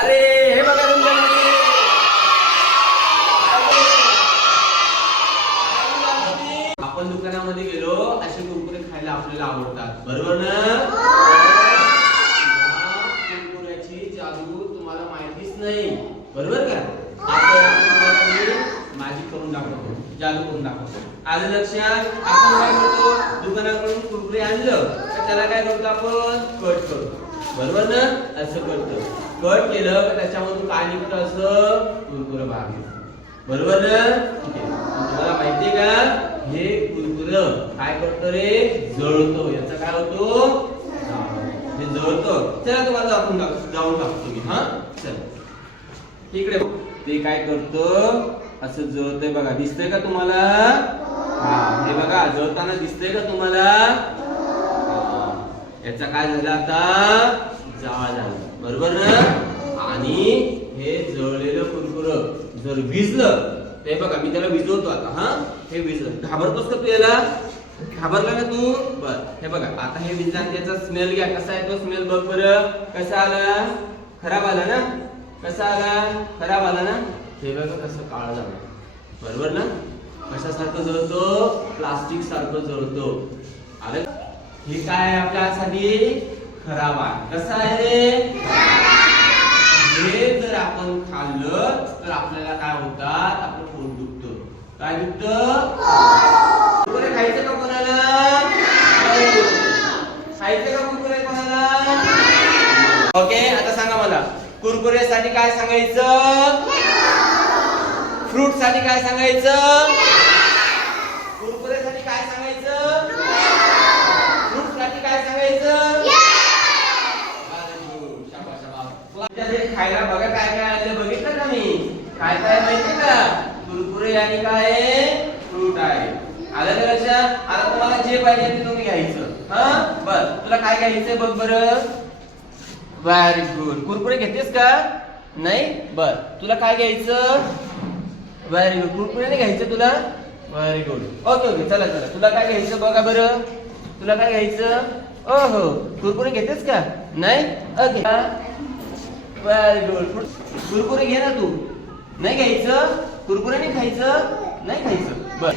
अरे हे बघा तुमच्यामध्ये आपण दुकानामध्ये गेलो असे कुरकुरे खायला आपल्याला आवडतात, बरोबर ना? कुरकुऱ्याची जादू तुम्हाला माहितीच नाही, बरोबर का? आपण मॅजिक करून दाखवतो, जादू करून दाखवतो. आलं लक्षात? आपण काय करतो, दुकानाकडून कुरकुरे आणलं तर त्याला काय करतो, आपण कट करतो, बरोबर ना? असं करतो. कट केलं तर त्याच्यामधून काय निघतं, असं कुरकुरे बाहेर, बरोबर ना? ठीक आहे. तुम्हाला माहितीये का, हे कुरकुरे काय करतो रे, जळतो. याचा काय होतो, हे जळतो. चला तुम्हाला जाऊन टाकतो मी. हा चल इकडे. ते काय करतो, असं जळतंय बघा, दिसतंय का तुम्हाला? हा हे बघा, जळताना दिसतंय का तुम्हाला? याचा काय झालं, आता जाळ झाला, बरोबर ना? आणि हे जळलेलं कुरकुरं जर विजलं, ते बघा मी त्याला विजवतो आता. हा हे विजलं, घाबरतोस का तू याला? घाबरला ना तू? बर हे बघा, आता हे विजला, त्याचा स्मेल घ्या. कसा आहे तो स्मेल, बघ बरं. कसा आला? खराब आला ना? कसा आला? खराब आला ना? हे बघा कसं काळं झालं, बरोबर ना? कशासारखं जळतो, प्लास्टिक सारखं जळतो. अरे हे काय आपल्यासाठी खराब आहे. कसं आहे रे? हे जर आपण खाल्लं तर आपल्याला काय होतात, आपलं पोट दुखतं. काय दुखतं? कुरकुरे खायचं का कोणाला? खायचं का कुरकुरे कोणाला? ओके, आता सांगा मला, कुरकुरेसाठी काय सांगायचं, फ्रूट साठी काय सांगायचं, कुरकुरेसाठी काय सांगायचं, फ्रूट साठी काय सांगायचं. खायला बघा काय काय आणलं, बघितलं का मी? काय काय माहितीये का? कुरकुरे आणि काय फ्रूट आहे. आलं का लक्षात? आता तुम्हाला जे पाहिजे ते तुम्ही घ्यायचं. हा बर, तुला काय घ्यायचंय बघ बरं. Very good. कुरकुरे घेतेस का? नाही? बर, तुला काय घ्यायचं? Very good. कुरकुरे नाही घ्यायचं तुला? Very good. ओके ओके, चला चला, तुला काय घ्यायचं बघा बरं. तुला काय घ्यायचं? ओहो, कुरकुरे घेतेस का? नाही? Okay, very good. कुरकुरे घे ना तू. नाही घ्यायचं? कुरकुरे नाही खायचं? नाही खायचं. बर